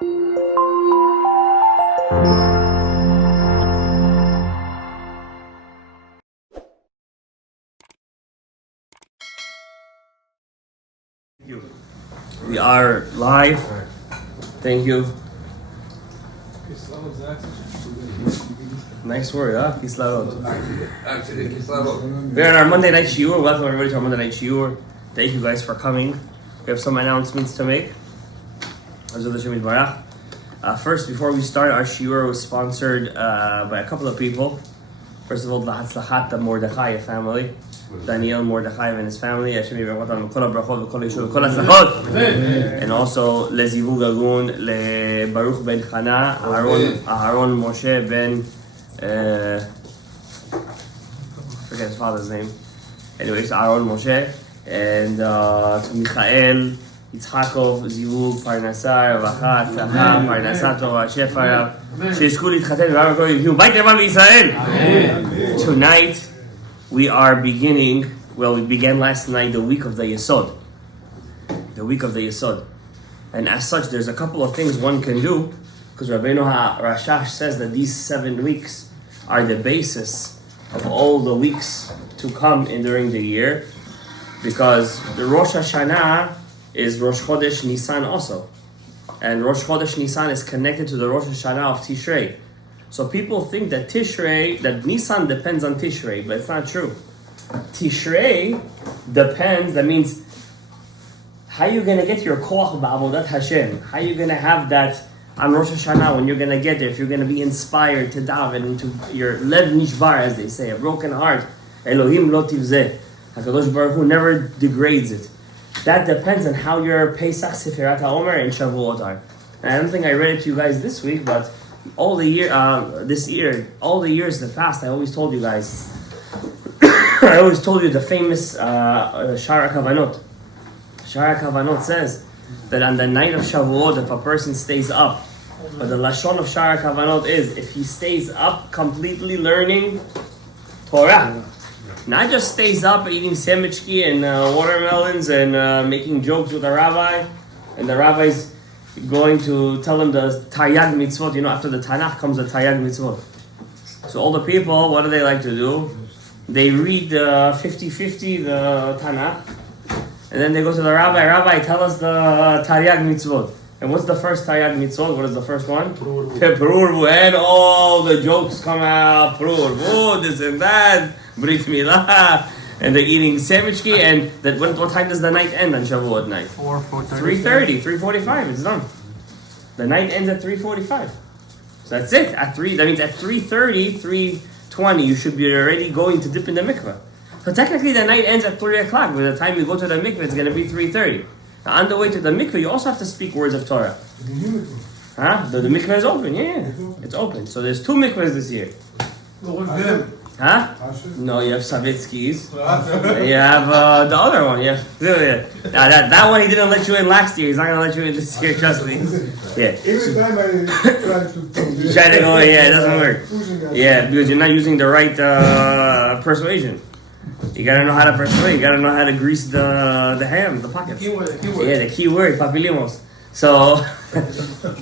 We are live. Thank you. Nice word, huh? Kislavot. We're in our Monday night shiur. Welcome everybody to our Monday night shiur. Thank you guys for coming. We have some announcements to make. First, before we start, our shiur was sponsored by a couple of people. First of all, the Hatzlachat, the Mordechai family. Daniel Mordechai and his family. And also Lezivug Agun, Le Baruch ben Chana, Aharon Moshe ben forget his father's name. Anyways, Aharon Moshe and to Michael, Yitzchakov, Zivug, Parnasar, Vachat, Tzaham, Parnasar, Torah, Shefara, שיזכו להתחתן ועם הכל יחיו בית לבן בישראל. Tonight we are beginning, well, we began last night the week of the Yesod. The week of the Yesod. And as such, there's a couple of things one can do, because Rabbeinu HaRashash says that these 7 weeks are the basis of all the weeks to come in during the year, because the Rosh Hashanah is Rosh Chodesh Nisan also. And Rosh Chodesh Nisan is connected to the Rosh Hashanah of Tishrei. So people think that that Nisan depends on Tishrei, but it's not true. Tishrei depends, that means, how are you going to get your koach ba'avodat Hashem? How are you going to have that on Rosh Hashanah when you're going to get there, if you're going to be inspired to daven into your lev nishbar, as they say, a broken heart. Elohim lo tivzeh. HaKadosh Baruch Hu never degrades it. That depends on how your Pesach, Sefirat HaOmer, and Shavuot are. And I don't think I read it to you guys this week, but all the year, this year, all the years in the past, I always told you guys, I always told you the famous Shara Kavanot. Shara Kavanot says that on the night of Shavuot, if a person stays up, but the Lashon of Shara Kavanot is, if he stays up completely learning Torah, not just stays up eating semichki and watermelons and making jokes with the rabbi, and the rabbi's going to tell him the Taryag mitzvot. You know, after the Tanakh comes the Taryag mitzvot. So all the people, what do they like to do? They read 50-50 the Tanakh, and then they go to the rabbi. Rabbi, tell us the Taryag mitzvot. And what's the first Taryag mitzvot? What is the first one? Perurvu. And all the jokes come out. Perurvu, this and that. Brit Milah, and they're eating semichki, and what time does the night end on Shavuot night? 3:30, 3:45, it's done. The night ends at 3:45. So that's it. That means at 3:30, 3:20, you should be already going to dip in the mikvah. So technically the night ends at 3 o'clock. By the time you go to the mikvah, it's going to be 3:30. Now on the way to the mikvah, you also have to speak words of Torah. Huh? The mikvah is open, yeah. It's open. So there's 2 mikvahs this year. Huh? No, you have Savitsky's. You have the other one. Yeah. That one he didn't let you in last year. He's not gonna let you in this year. Trust me. Yeah. Every time I try to go, yeah, it doesn't work. Yeah, because you're not using the right persuasion. You gotta know how to persuade. You gotta know how to grease the hand, the pockets. Keyword. Yeah, the key word, papilimos. So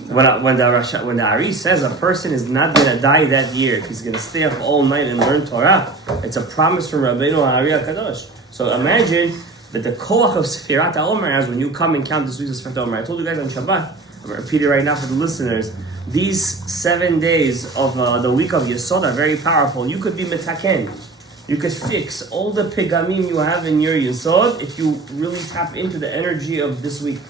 when the Ari says a person is not going to die that year, he's going to stay up all night and learn Torah, it's a promise from Rabbeinu Ari HaKadosh. So imagine that the koach of Sefirat HaOmer is when you come and count the sweets of Sefirat HaOmer. I told you guys on Shabbat, I'm going to repeat it right now for the listeners, these 7 days of the week of Yesod are very powerful. You could be metaken. You could fix all the pigamim you have in your Yesod if you really tap into the energy of this week.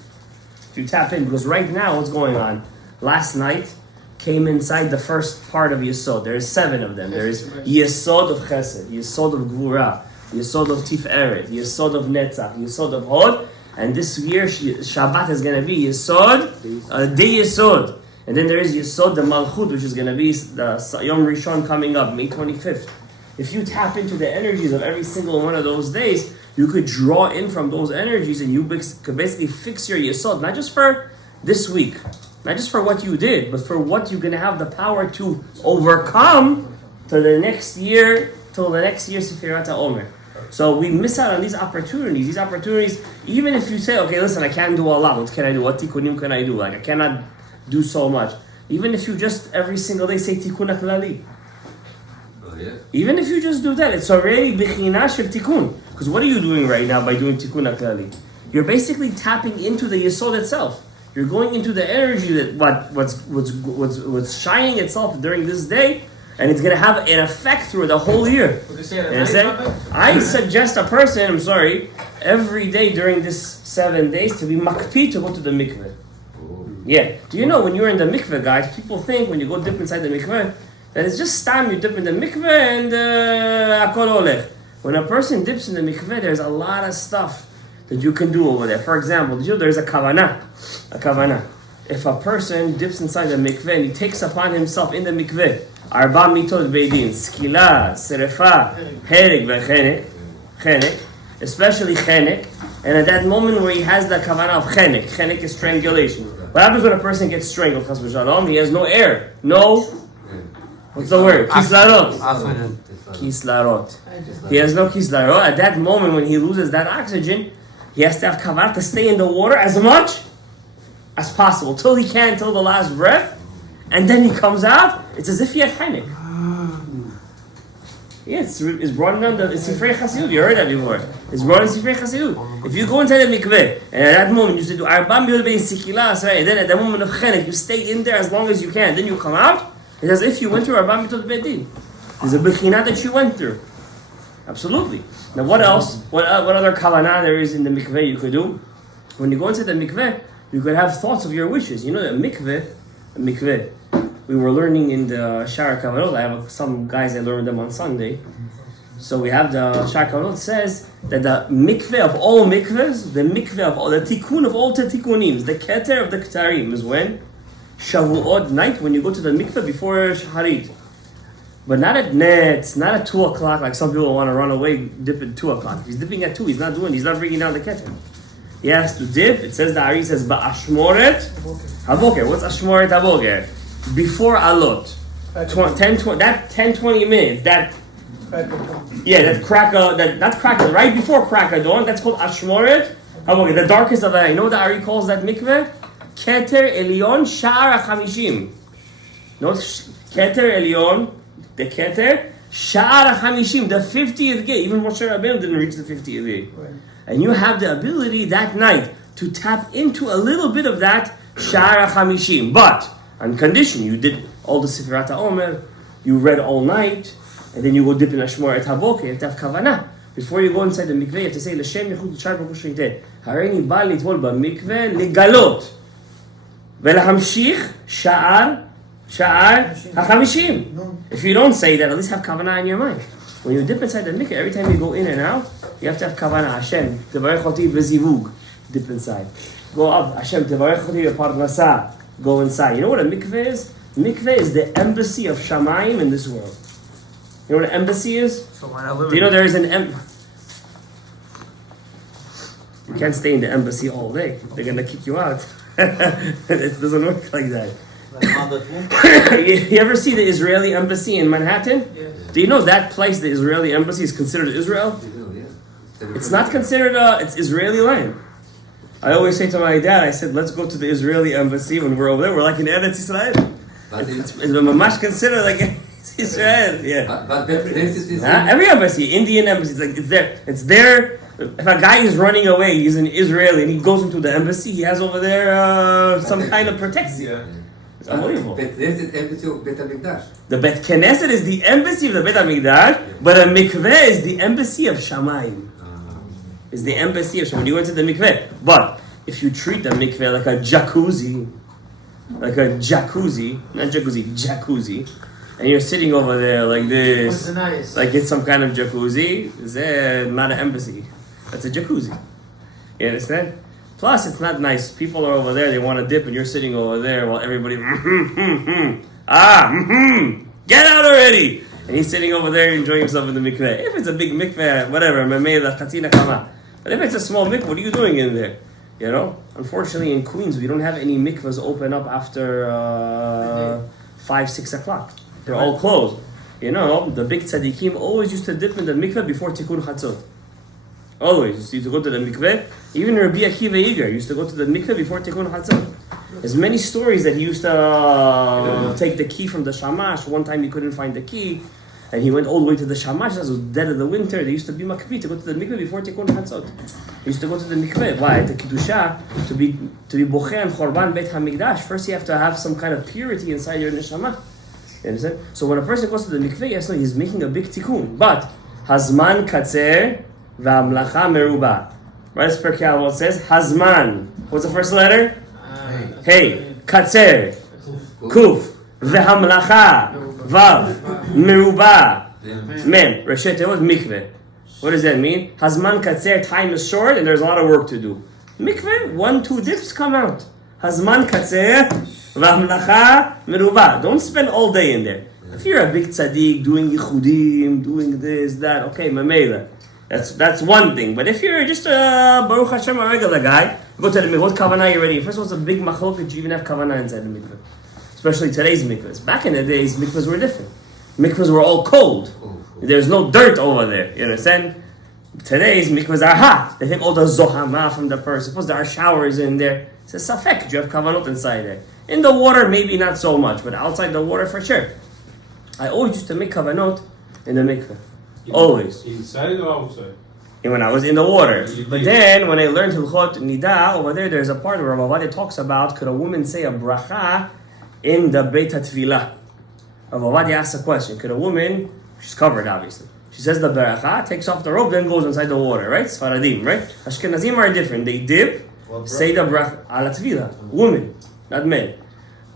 You tap in, because right now what's going on? Last night came inside the first part of Yesod. There's 7 of them. There's Yesod of Chesed, Yesod of Gvura, Yesod of Tiferet, Yesod of Netzach, Yesod of Hod, and this year Shabbat is going to be Yesod, Day Yesod. And then there is Yesod the Malchut, which is going to be the Yom Rishon coming up, May 25th. If you tap into the energies of every single one of those days, you could draw in from those energies, and you could basically fix your Yesod, not just for this week, not just for what you did, but for what you're going to have the power to overcome to the next year, till the next year Sefirat HaOmer. So we miss out on these opportunities. These opportunities, even if you say, okay, listen, I can't do a lot. What can I do? What tikkunim can I do? Like, I cannot do so much. Even if you just every single day say Tikkun HaKlali. Even if you just do that, it's already Bechina Shel Tikkun. Because what are you doing right now by doing Tikkun HaKlali? You're basically tapping into the Yesod itself. You're going into the energy that what's shining itself during this day, and it's going to have an effect through the whole year. I suggest a person, every day during this 7 days to be makpi to go to the mikveh. Yeah. Do you know when you're in the mikveh, guys, people think when you go dip inside the mikveh, that it's just time you dip in the mikveh and akol olech. When a person dips in the mikveh, there's a lot of stuff that you can do over there. For example, there's a kavanah. If a person dips inside the mikveh and he takes upon himself in the mikveh, arba mitot beidin, skila, serefa, herek, chenek, especially chenek, and at that moment where he has the kavanah of chenek is strangulation. What happens when a person gets strangled? Chas v'shalom, he has no air, what's the word? Kislarot. He has no kislarot. At that moment when he loses that oxygen, he has to have kavanah to stay in the water as much as possible, till he can, till the last breath, and then he comes out, it's as if he had chenek. Yeah, it's brought in the Sifrei Chasidut. You heard that before. It's brought in Sifrei Chasidut. If you go inside the mikveh, and at that moment you say, and then at the moment of chenek, you stay in there as long as you can, then you come out, it's as if you went through Arba Mitot Beidin. There's a bechina that you went through. Absolutely. Now what else? What other kavanah there is in the mikveh you could do? When you go into the mikveh, you could have thoughts of your wishes. You know that mikveh, we were learning in the Shara Kavanot. I have some guys that learned them on Sunday. So we have the Shara Kavanot says that the mikveh of all mikvehs, the mikveh of all, the tikkun of all the tikkunims, the keter of the ketarim is when? Shavuot night, when you go to the mikveh before Shaharit. But not at nets, not at 2 o'clock, like some people want to run away, dip at 2 o'clock. If he's dipping at 2, he's not bringing down the keter. He has to dip. It says, the Ari says, Ba'ashmoret Haboker. What's Ashmoret Haboker? Before Alot. 10-20 minutes. That crack, right before crack of dawn, that's called Ashmoret Haboker. The darkest of the night. You know what the Ari calls that mikveh? Keter Elyon Sha'ar HaChamishim. No, Keter Elyon, the Keter, Sha'ar HaChamishim, the 50th gate. Even Moshe Rabbeinu didn't reach the 50th gate. Right. And you have the ability that night to tap into a little bit of that Sha'ar HaChamishim. But, on condition, you did all the Sefirat HaOmer, you read all night, and then you go dip in Ashmoret HaBoker, you have to have Kavanah. Before you go inside the mikveh, you have to say, L'Shem Yechud L'Shar Baruch Shrinteh, Hareini Ba L'Tvol B'Mikveh L'Galot. V'Lahamshich Sha'ar HaChamishim. If you don't say that, at least have Kavanah in your mind. When you dip inside the mikveh, every time you go in and out, you have to have Kavanah. Hashem, Tevarech Oti B'Zivug. Dip inside. Go up. Hashem, Tevarech Oti B'Parnasah. Go inside. You know what a mikveh is? Mikveh is the embassy of Shamayim in this world. You know what an embassy is? So why not live? Do you know there is an You can't stay in the embassy all day. They're gonna kick you out. It doesn't work like that. You ever see the Israeli embassy in Manhattan? Yes. Do you know that place, the Israeli embassy, is considered Israel? It's not considered it's Israeli land. I always say to my dad, I said, let's go to the Israeli embassy when we're over there. We're like in Eretz Israel. It's mamash considered like Israel. Yeah. But every embassy, Indian embassy, it's there. If a guy is running away, he's an Israeli, and he goes into the embassy, he has over there some kind of protection. Yeah. It's unbelievable. The Bet Knesset is the embassy of the Bet HaMikdash, but a mikveh is the embassy of Shamayim. Is the embassy of Shamayim. You went to the mikveh. But if you treat the mikveh like a jacuzzi, and you're sitting over there like this, like it's some kind of jacuzzi, it's not an embassy. That's a jacuzzi. You understand? Plus, it's not nice. People are over there, they want to dip, and you're sitting over there while everybody, get out already! And he's sitting over there enjoying himself in the mikveh. If it's a big mikveh, whatever, but if it's a small mikveh, what are you doing in there? You know? Unfortunately, in Queens, we don't have any mikvahs open up after 5-6 o'clock. They're all closed. You know, the big tzaddikim always used to dip in the mikveh before Tikkun Chatzot. Always used to go to the mikveh. Even Rabbi Akiva Iger used to go to the mikveh before Tikkun Chatzot. There's many stories that he used to take the key from the shamash. One time he couldn't find the key, and he went all the way to the shamash. It was dead of the winter. They used to be makvih, to go to the mikveh before Tikkun Chatzot. He used to go to the mikveh. Why? The kiddusha, to be bocheh and chorban beit hamikdash. First, you have to have some kind of purity inside your neshama. You understand? So when a person goes to the mikveh, yes, no, he's making a big tikkun. But hazman katzer v'amlacha meruba. Right? As Pirkei Avot says, hazman. What's the first letter? Hey, katzer, kuf, v'hamlacha, vav, meruba, mem, reshet tevot, mikveh. What does that mean? Hazman katzer, time is short and there's a lot of work to do. Mikveh, 1-2 dips come out. Hazman katzer, v'hamlacha, meruba. Don't spend all day in there. If you're a big tzaddik, doing yichudim, doing this, that, okay, mamela. That's one thing. But if you're just a Baruch Hashem, a regular guy, go to the mikveh. What kavanah you ready? First of all, it's a big machlokes. You even have kavanah inside the mikveh, especially today's mikvahs. Back in the days, mikvahs were different. Mikvahs were all cold. There's no dirt over there. You understand? Today's mikvahs are hot. They take all the zohama from the person. Suppose there are showers in there. It's a safek. You have kavanot inside there. In the water, maybe not so much, but outside the water for sure. I always used to make kavanot in the mikveh. Always. Inside or outside? And when I was in the water. But then, when I learned Hilchot Nida, over there's a part where Rav Ovadia talks about, could a woman say a bracha in the Beit HaTfilah? Rav Ovadia asks a question. Could a woman, she's covered obviously, she says the bracha, takes off the robe, then goes inside the water, right? Sfaradim, right? Ashkenazim are different. They dip, say the bracha, ala tfilah, women, not men.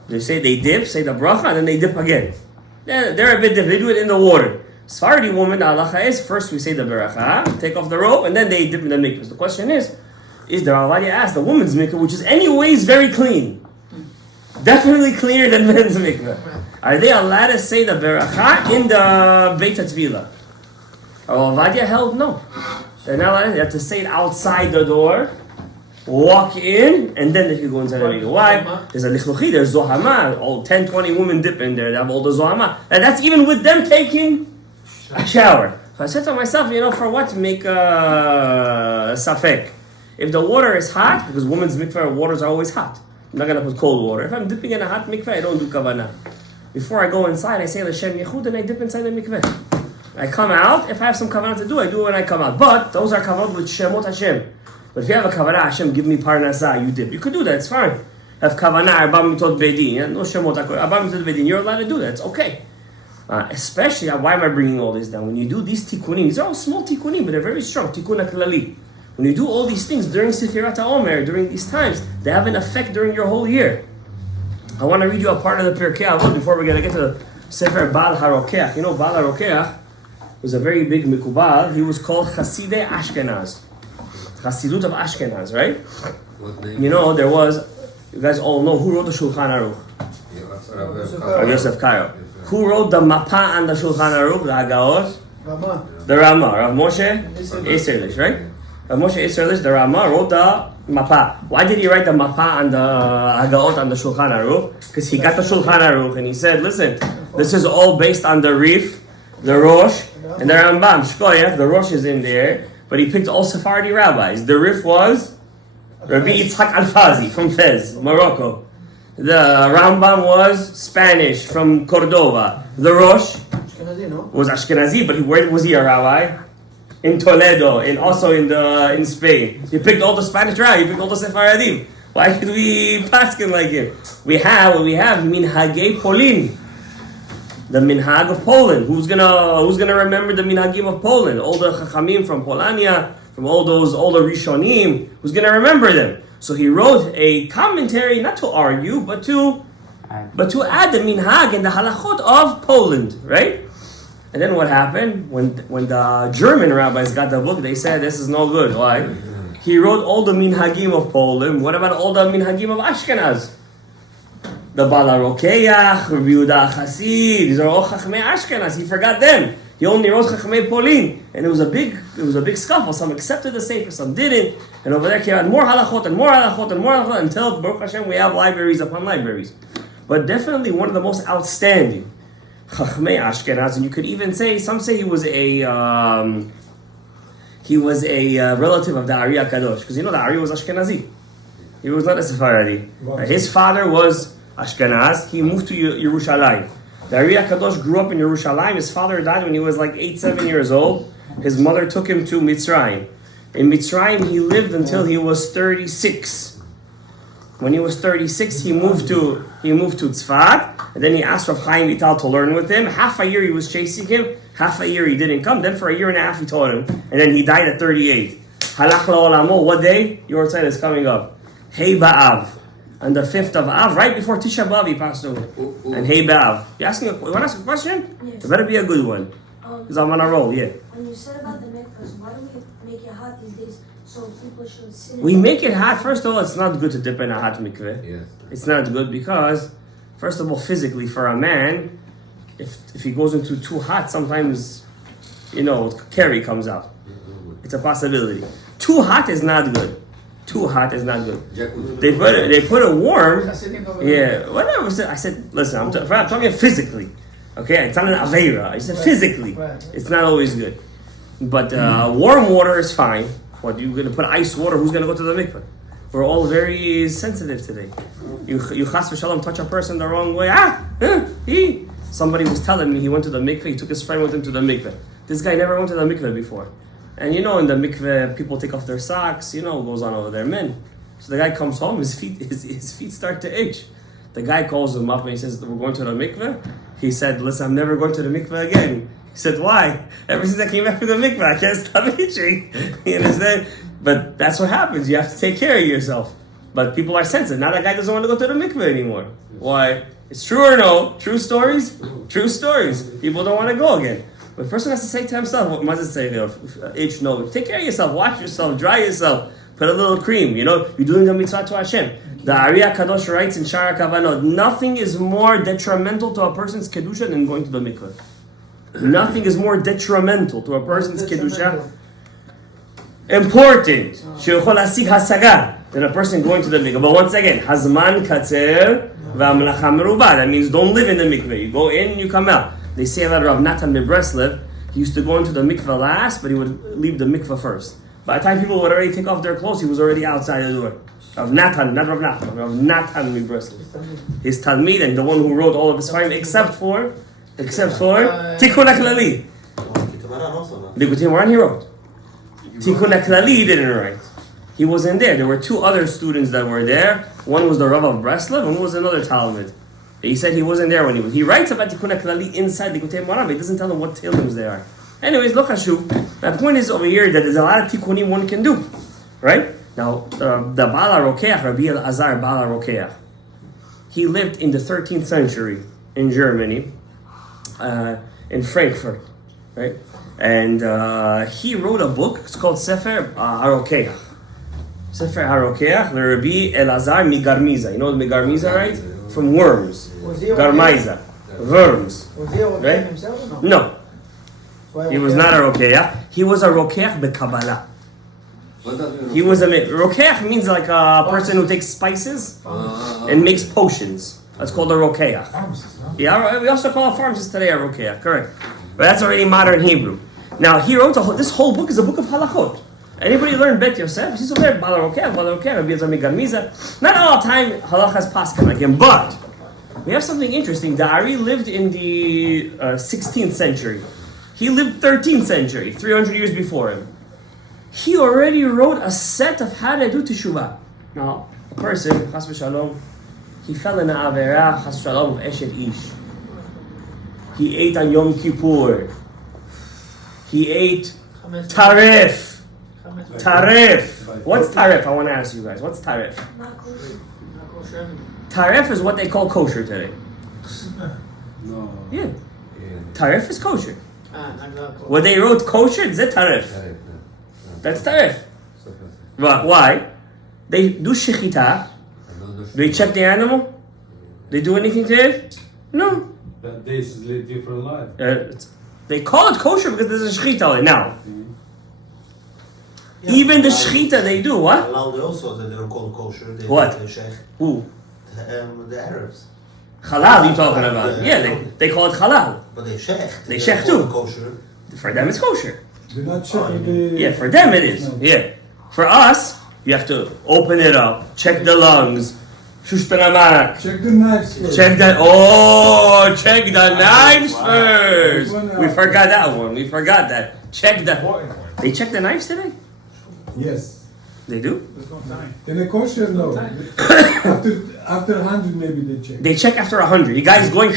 They say they dip, say the bracha, and then they dip again. They're a bit different. They do it in the water. Sephardi woman, the halacha is, first we say the beracha, take off the robe, and then they dip in the mikvah. The question is the Rav Ovadia asked, the woman's mikvah, which is anyways very clean, definitely cleaner than men's mikvah, are they allowed to say the beracha in the Beit HaTfilah? Rav Ovadia held no. They're not allowed. They have to say it outside the door, walk in, and then they can go inside the mikvah. Why? There's a lichluchi, there's zohama, all 10, 20 women dip in there, they have all the zohama. And that's even with them taking a shower. So I said to myself, for what make a safek? If the water is hot, because women's mikveh waters are always hot, I'm not going to put cold water. If I'm dipping in a hot mikveh, I don't do kavanah. Before I go inside, I say L'Shem Yechud, and I dip inside the mikveh. I come out, if I have some kavanah to do, I do it when I come out. But those are kavanah with Shemot Hashem. But if you have a kavanah, Hashem, give me parnasah, you dip. You could do that, it's fine. Have kavanah, Arba Mitot Beidin, no Shemot HaKol, Arba Mitot Beidin, you're allowed to do that, it's okay. Especially, why am I bringing all this down? When you do these tikkunim, these are all small tikkunim, but they're very strong. Tikkun HaKlali. When you do all these things during Sefirat HaOmer, during these times, they have an effect during your whole year. I want to read you a part of the Pirkei Avot before we're going to get to the Sefer Baal HaRokeach. You know, Baal HaRokeach was a very big mikubal. He was called Chasidei Ashkenaz. Chasidut of Ashkenaz, right? There was, you guys all know, who wrote the Shulchan Aruch? Yosef Karo. Who wrote the Mapa on the Shulchan Aruch, the Hagaot? The Rama. Rav Moshe Isserlich, right? Rav Moshe Isserlich, the Rama, wrote the Mapa. Why did he write the Mapa on the Hagaot on the Shulchan Aruch? Because he got the Shulchan Aruch and he said, listen, this is all based on the Rif, the Rosh, and the Rambam. Shkoyach, the Rosh is in there, but he picked all Sephardi rabbis. The Rif was Rabbi Yitzhak Alfazi from Fez, Morocco. The Rambam was Spanish from Cordova. The Rosh was Ashkenazi, but where was he a rabbi? In Toledo, and also in Spain. He picked all the Spanish rabbis. He picked all the Sephardim. Why should we paskin like him? We have Minhagei Polin, the Minhag of Poland. Who's gonna remember the Minhagim of Poland? All the Chachamim from Polania, from all the Rishonim. Who's gonna remember them? So he wrote a commentary, not to argue, but to add the minhag and the halachot of Poland, right? And then what happened? When the German rabbis got the book, they said, this is no good. Why? He wrote all the minhagim of Poland. What about all the minhagim of Ashkenaz? The Baal HaRokeach, Rabbi Yehuda Chassid, these are all Chachmei Ashkenaz. He forgot them. He only wrote Chachmei Polin, and it was a big scuffle. Some accepted the sefer, some didn't, and over there came out more halachot and more halachot and more halachot until Baruch Hashem we have libraries upon libraries. But definitely one of the most outstanding Chachmei Ashkenaz, and you could even say some say he was a relative of the Ari HaKadosh, because the Ari was Ashkenazi. He was not a Sephardi. His father was Ashkenaz. He moved to Yerushalayim. The Ari HaKadosh grew up in Yerushalayim. His father died when he was like 7 years old. His mother took him to Mitzrayim. In Mitzrayim, he lived until he was 36. When he was 36, he moved to Tzfat, and then he asked Rav Chaim Vital to learn with him. Half a year he was chasing him, half a year he didn't come. Then for a year and a half he taught him, and then he died at 38. Halach la'olamo. What day? Your time is coming up. Hey Ba'av. On the 5th of Av, right before Tisha B'Av, he passed away. And Hey Ba'av. You want to ask a question? Yes. It better be a good one. Because I'm on a roll, yeah. When you said about the mikvahs, why do we make it hot these days so people should sit in We make it hot. First of all, it's not good to dip in a hot mikveh. Yes. It's not good because, first of all, physically for a man, if he goes into too hot, sometimes, carry comes out. It's a possibility. Too hot is not good. Too hot is not good. They put it warm. Yeah, whatever. I said, listen, I'm talking physically. Okay, it's not an aveira. I said physically. It's not always good. But warm water is fine. What, you're going to put ice water? Who's going to go to the mikveh? We're all very sensitive today. You chas v'shalom touch a person the wrong way. Somebody was telling me he went to the mikveh. He took his friend with him to the mikveh. This guy never went to the mikveh before. And in the mikveh, people take off their socks, what goes on over there, men. So the guy comes home, his feet start to itch. The guy calls him up and he says, we're going to the mikveh. He said, listen, I'm never going to the mikveh again. He said, why? Ever since I came back from the mikveh, I can't stop itching. You understand? But that's what happens. You have to take care of yourself. But people are sensitive. Now that guy doesn't want to go to the mikveh anymore. Why? It's true or no? True stories? True stories. People don't want to go again. But the person has to say to himself, what does it say? Itch, no. Take care of yourself. Wash yourself. Dry yourself. Put a little cream. You're doing a mitzvah to Hashem. The Ari HaKadosh writes in Shara Kavanah, nothing is more detrimental to a person's kedusha than going to the mikveh. Nothing is more detrimental to a person's kedusha. Important. Sheyuchol hasig hasaga than a person going to the mikveh. But once again, hazman katzer v'amlacha merubah. That means don't live in the mikveh. You go in and you come out. They say that Rav Natan Bebreslev, he used to go into the mikveh last, but he would leave the mikveh first. By the time people would already take off their clothes, he was already outside the door. Rav Natan, not Rav Natan, Rav Natan Bebreslev. His Talmid and the one who wrote all of his Sfarim, except for Tikkunim Klali. Likutei Moharan he wrote. Tikkunim Klali he didn't write. He wasn't there. There were two other students that were there. One was the Rav of Breslev, and one was another Talmud. He said he wasn't there when he writes about Tikkunim Klali inside Likutei Moharan, but he doesn't tell them what Tehillims they are. Anyways, look Hashuv. My point is over here that there's a lot of Tikkunim one can do, right? Now, the Baal HaRokeach, Rabbi Elazar Baal HaRokeach, he lived in the 13th century in Germany, in Frankfurt, right? And he wrote a book. It's called Sefer HaRokeach. Sefer HaRokeach, the Rabbi Elazar Migarmiza. You know what Migarmiza, right? From worms. Garmiza. Worms. Was he a Rokeach right? himself or No. He was not a Rokeach. He was a Rokeach beKabbalah. He was a Rokeach means like a person who takes spices and makes potions. That's called a Rokeach. Yeah, we also call pharmacists today a Rokeach, correct. But that's already modern Hebrew. Now, he wrote this whole book is a book of halachot. Anybody learn Bet Yosef? He's over there, Baal HaRokeach, Rabbi Elazar Migarmiza. Not all time halachas paskin like him, but we have something interesting. The Ari lived in the 16th century. He lived 13th century, 300 years before him. He already wrote a set of how to do Teshuvah. Now, a person, chas v'shalom, he fell in an avera, chas v'shalom, of Eshet Ish. He ate on Yom Kippur. He ate tarif. Tarif. What's tarif? I want to ask you guys. What's tarif? Tarif is what they call kosher today. No. Yeah. Tarif is kosher. What they wrote kosher, is it tarif? That's tarif. But why? They do shechita. They check the animal? They do anything to it? No. But this is a different life. They call it kosher because there's a shechita on it now. Even the shechita they do, what? Halal, they also they're called kosher. They What? Who? Who? The Arabs. Halal you talking about? Yeah, they call it halal. But they shech. They shech too. Kosher. For them it's kosher. They're not checking the... Yeah, for them it is. Yeah. For us, You have to open it up, check the lungs, shushpanamak. Check the knives first. Check the knives first. We forgot that one. We forgot that. Check the. They check the knives today? Yes. They do? In a kosher, no. after 100 maybe they check. They check after 100. You guys going.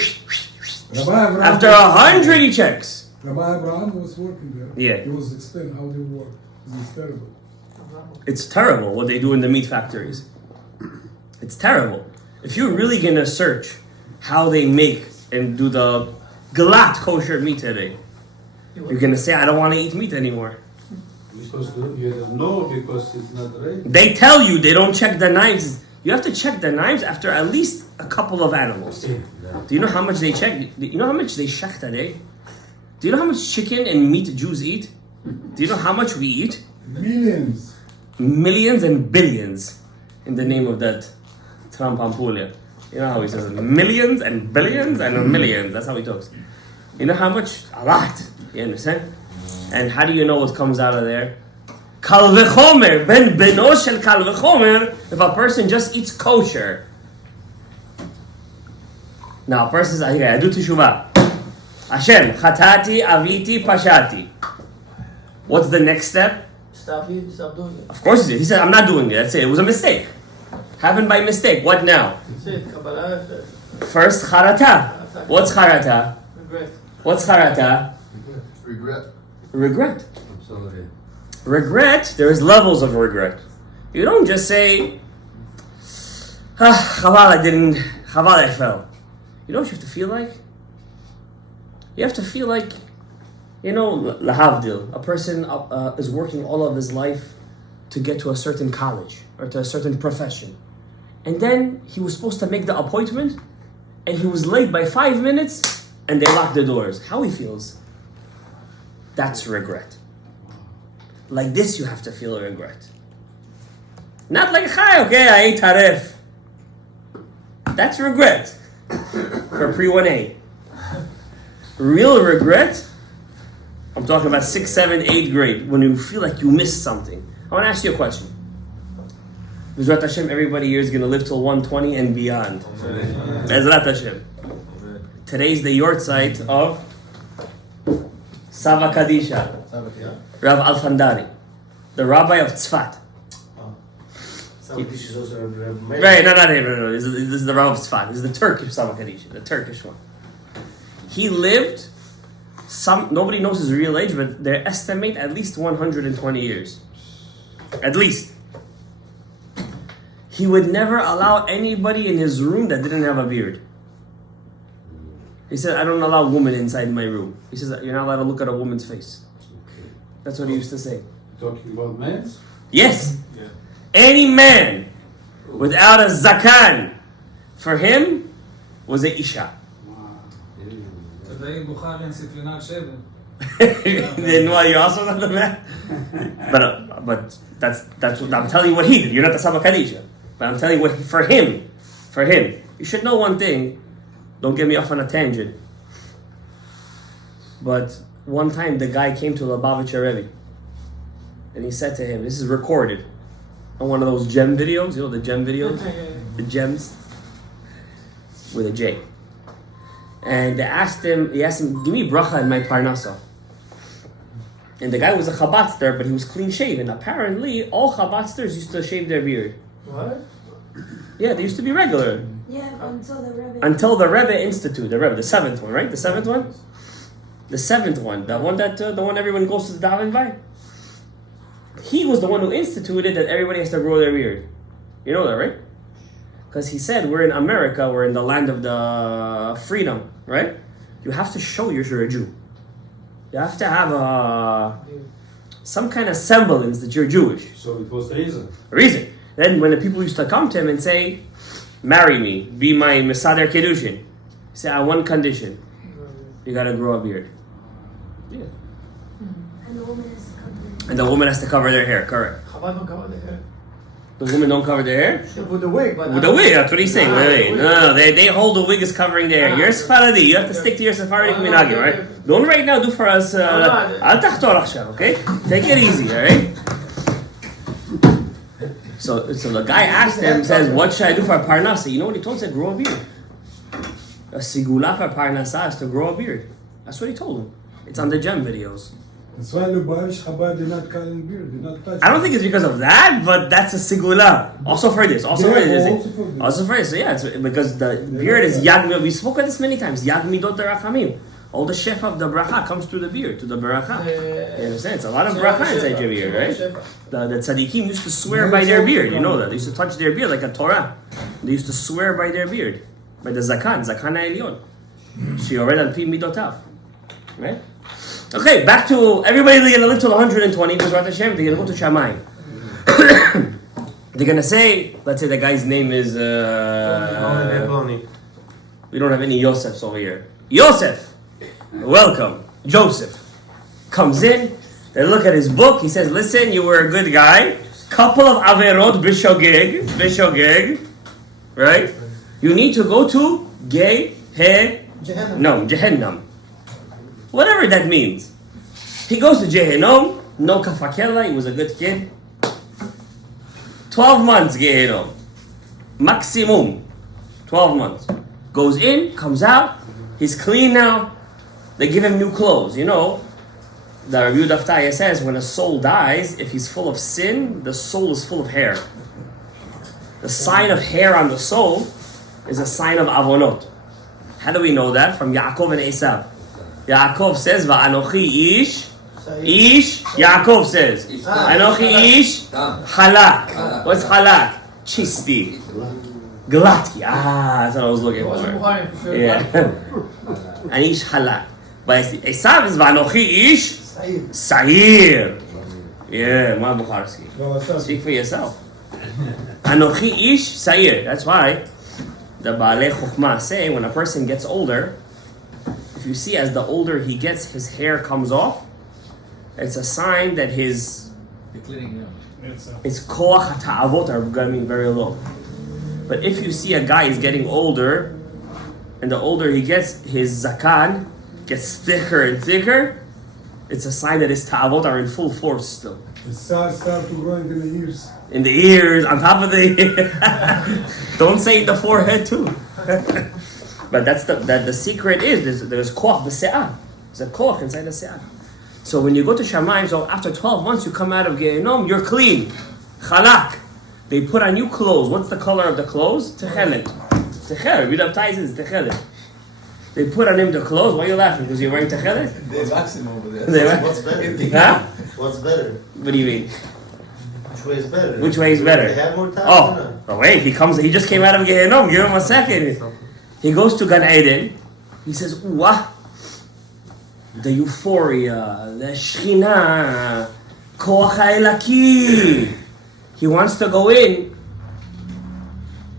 Rabbi Abraham, After 100 he checks. Rabbi Abraham was working there. Yeah. He was explaining how they work. It's terrible. It's terrible what they do in the meat factories. It's terrible. If you're really gonna search how they make and do the glatt kosher meat today, you're gonna say, I don't want to eat meat anymore. Because you don't know because it's not ready. They tell you they don't check the knives. You have to check the knives after at least a couple of animals. Do you know how much they check? Do you know how much they shech today? Do you know how much chicken and meat Jews eat? Do you know how much we eat? Millions. Millions and billions in the name of that Trump Ampulia. You know how he says it? Millions and billions and millions. That's how he talks. You know how much? A lot. You understand? And how do you know what comes out of there? Kal v'chomer, ben beno shel kal v'chomer, if a person just eats kosher. Now a person says, I do Teshuvah. Hashem, chatati, aviti, pashati. What's the next step? Stop doing it. Of course he did. He said, I'm not doing it. That's it. It was a mistake. Happened by mistake. What now? That's it. Kabbalah. First, charata. What's charata? Regret. What's charata? Regret. Regret. Absolutely. Regret, there's levels of regret. You don't just say, chaval I fell. You know what you have to feel like? You have to feel like, you know, lahavdil, a person is working all of his life to get to a certain college or to a certain profession. And then he was supposed to make the appointment and he was late by 5 minutes and they locked the doors. How he feels? That's regret. Like this you have to feel regret. Not like, okay, I ate taref. That's regret. For pre-1A. Real regret, I'm talking about 6th, 7th, 8th grade, when you feel like you missed something. I want to ask you a question. Bezrat Hashem, everybody here is going to live till 120 and beyond. Bezrat Hashem. Today's the yortzeit of Sava Kadisha, Rav Alfandari, the rabbi of Tzfat. This is also a Right, no. This is the Rav of Tzfat. This is the Turkish Sava Kadisha, the Turkish one. He lived, nobody knows his real age, but they estimate at least 120 years. At least. He would never allow anybody in his room that didn't have a beard. He said, I don't allow women inside my room. He says, you're not allowed to look at a woman's face. That's what he used to say. Talking about men? Yes. Yeah. Any man without a zakan, for him, was a isha. Today Bukhari and Siflinat Sheva. Then why you also not the man? But that's what I'm telling you what he did. You're not the Saba Kadisha. But I'm telling you what for him. You should know one thing. Don't get me off on a tangent. But one time the guy came to Lubavitcher Rebbe and he said to him, this is recorded on one of those gem videos, you know the gem videos? The gems with a J. And he asked him, give me bracha in my parnasa. And the guy was a chabatzter, but he was clean shaven. Apparently, all chabatzters used to shave their beard. What? Yeah, they used to be regular. Yeah, Until the Rebbe institute, the 7th one, right? The 7th one? The 7th one, the one everyone goes to the daven by. He was the one who instituted that everybody has to grow their beard. You know that, right? Because he said, we're in America, we're in the land of the freedom, right? You have to show you're a Jew. You have to have some kind of semblance that you're Jewish. So it was the reason. Reason. Then when the people used to come to him and say, marry me, be my Mesader Kedushin, he said, I have one condition. You gotta grow a beard. Yeah. And the woman has to cover their hair, correct. Chabad don't cover their hair. The women don't cover their hair? With the wig, but... With the wig, that's what he's saying. Wait. No, they hold the wig as covering their hair. You're Sephardi, you have to stick to your Sephardic minhagim, right? Don't right now do for us, Al Tahtor Achshav, okay? Take it easy, alright? So the guy asked him, says, what should I do for a parnasa? You know what he told him? He said, grow a beard. A sigula for parnasa is to grow a beard. That's what he told him. It's on the gem videos. That's why Lubavitch Chabad did not cut his beard, did not touch I don't think it's because of that, but that's a sigula. Also for this. Also for this. So yeah, it's because the beard is yad. We spoke about this many times. Yad midot derachamim. All the chef of the bracha comes through the beard, to the bracha. You understand? It's a lot of bracha inside your beard, right? The tzaddikim used to swear by their beard. You know that. They used to touch their beard like a Torah. They used to swear by their beard. By the zakan ha'elyon. Sheyored al pi midotav. Right? Okay, back to everybody's gonna live till 120 because Rat Hashem, they're gonna go to Shammai. They're gonna say, let's say the guy's name is we don't have any Yosefs over here. Yosef! Welcome. Joseph comes in, they look at his book, he says, listen, you were a good guy. Couple of Averot Bishogeg, right? You need to go to Jehannam. Whatever that means. He goes to Gehenom, no kafakela, he was a good kid. 12 months Gehenom. Maximum. 12 months. Goes in, comes out, he's clean now. They give him new clothes. You know, the Rabbi Daftaya says when a soul dies, if he's full of sin, the soul is full of hair. The sign of hair on the soul is a sign of avonot. How do we know that? From Yaakov and Esav. Yaakov says, "Va'anochi ish." Yaakov says, "Anochi ish halak." What's halak? Chisti. Glati. That's what I was looking for. Yeah. And ish halak. But Esav is "Va'anochi ish sa'ir." Yeah, Ma Bukharski. Speak for yourself. Anochi ish sa'ir. That's why the Baalei Chokhmah say when a person gets older, if you see as the older he gets, his hair comes off, it's a sign that his koach ha'ta'avot are becoming very low. But if you see a guy is getting older, and the older he gets, his zakan gets thicker and thicker, it's a sign that his ta'avot are in full force still. The start to growing in the ears. In the ears, on top of the ear. Don't say the forehead too. But that's the secret is there's koach b'se'ah. There's a koach inside the se'ah. So when you go to Shamayim, so after 12 months you come out of Gehenom, you're clean. Chalak. They put on new clothes. What's the color of the clothes? Techelet. Techelet. We have ties is techelet. They put on him the clothes. Why are you laughing? Because you're wearing techelet? They wax him over there. What's better? Huh? What's better? What do you mean? Which way is better? Which way is better? They have more time. Oh wait, he just came out of Gehenom. Give him a second. He goes to Gan Eden. He says, "Wah, the euphoria, the Shechina, Koach HaElaki." He wants to go in.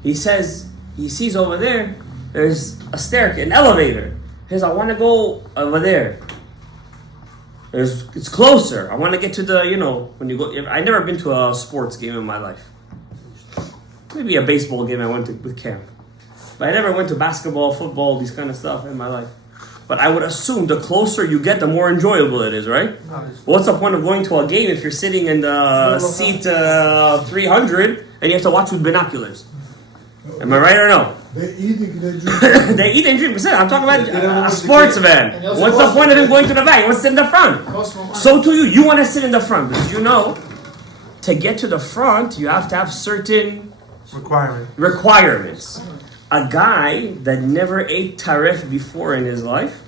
He says, he sees over there, there's a staircase, an elevator. He says, "I want to go over there. It's closer. I want to get to the, when you go." I've never been to a sports game in my life. Maybe a baseball game I went to with camp. But I never went to basketball, football, these kind of stuff in my life. But I would assume the closer you get, the more enjoyable it is, right? What's the point of going to a game if you're sitting in the seat 300 and you have to watch with binoculars? Am I right or no? They eat and they drink. They eat and drink. I'm talking about a sports event. What's the point of him going to the back? He wants to sit in the front. So to you, you want to sit in the front. Because to get to the front, you have to have certain requirements. A guy that never ate taref before in his life,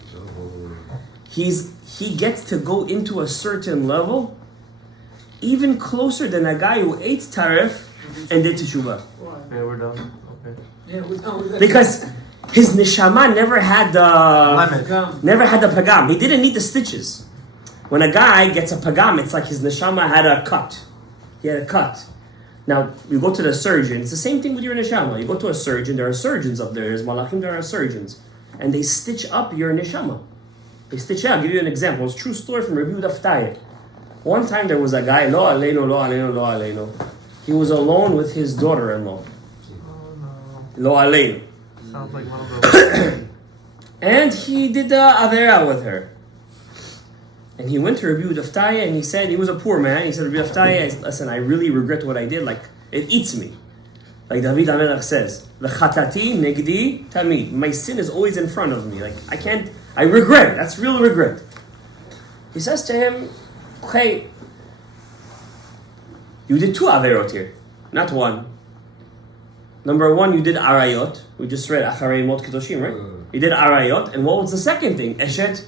he gets to go into a certain level even closer than a guy who ate taref and did teshuvah. Okay, we're done. Okay. Yeah, we're done with that. Because his neshama never had the pagam. He didn't need the stitches. When a guy gets a pagam, it's like his neshama had a cut. He had a cut. Now, you go to the surgeon, it's the same thing with your neshama. You go to a surgeon, there are surgeons up there, there's malachim, there are surgeons. And they stitch up your neshama. They stitch up. I'll give you an example. It's a true story from Rabbi Daftaya. One time there was a guy, lo aleinu. He was alone with his daughter-in-law. Lo aleinu. Sounds like one of those. And he did the avera with her. And he went to Rabbi Daftaya and he said, he was a poor man. He said, "Rabbi Daftaya, listen, I really regret what I did. Like, It eats me. Like David HaMelech says, "V'chatati negdi tamid." My sin is always in front of me. Like I regret it. That's real regret. He says to him, "Okay, you did 2 averot here, not 1. Number 1, you did arayot. We just read acharei mot kedoshim, right? You did arayot, and what was the second thing? Eshet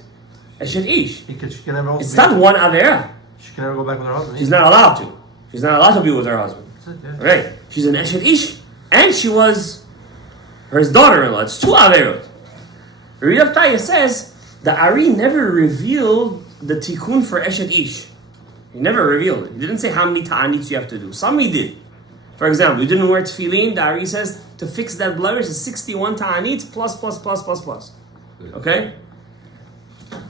ish. She can never It's not 1 avera. She can never go back with her husband. She's not allowed to. She's not allowed to be with her husband. Right? She's an Eshet Ish, and she was her daughter-in-law. It's 2 averot. Rav Taya says the Ari never revealed the tikkun for Eshet Ish. He never revealed it. He didn't say how many ta'anits you have to do. Some he did. For example, you didn't wear tefillin. The Ari says to fix that blemish is 61 ta'anits plus. Okay?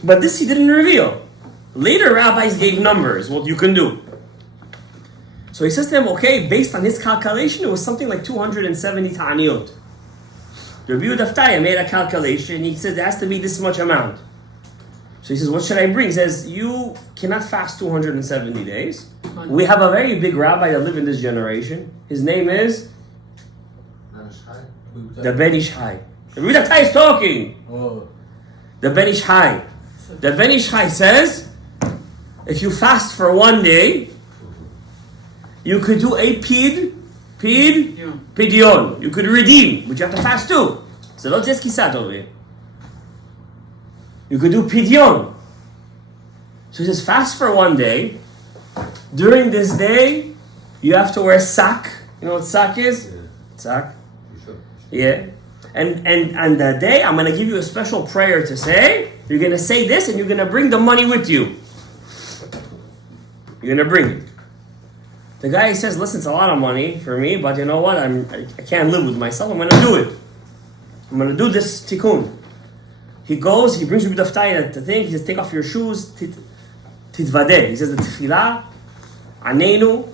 But this he didn't reveal. Later rabbis gave numbers, what you can do. So he says to them, okay, based on his calculation, it was something like 270 ta'aniyot. Rabbi Yehuda Ftaya made a calculation, he says there has to be this much amount. So he says, what should I bring? He says, you cannot fast 270 days. We have a very big rabbi that lived in this generation. His name is the Ben Ish Hai. Rabbi Yehuda Ftaya is talking. The Ben Ish Hai. The Ben Ish Hai says, if you fast for 1 day, you could do a pidyon. You could redeem, but you have to fast too. So don't just kisat over here. You could do pidyon. So he says, fast for 1 day. During this day, you have to wear sak. You know what sak is? Yeah. Sak. Yeah. And that day, I'm going to give you a special prayer to say. You're going to say this, and you're going to bring the money with you. You're going to bring it. The guy says, listen, it's a lot of money for me, but you know what? I can't live with myself. I'm going to do it. I'm going to do this tikkun. He goes, he brings Rabbi Ftaya the thing. He says, take off your shoes. Titvadeh. He says, the tefillah, aneinu,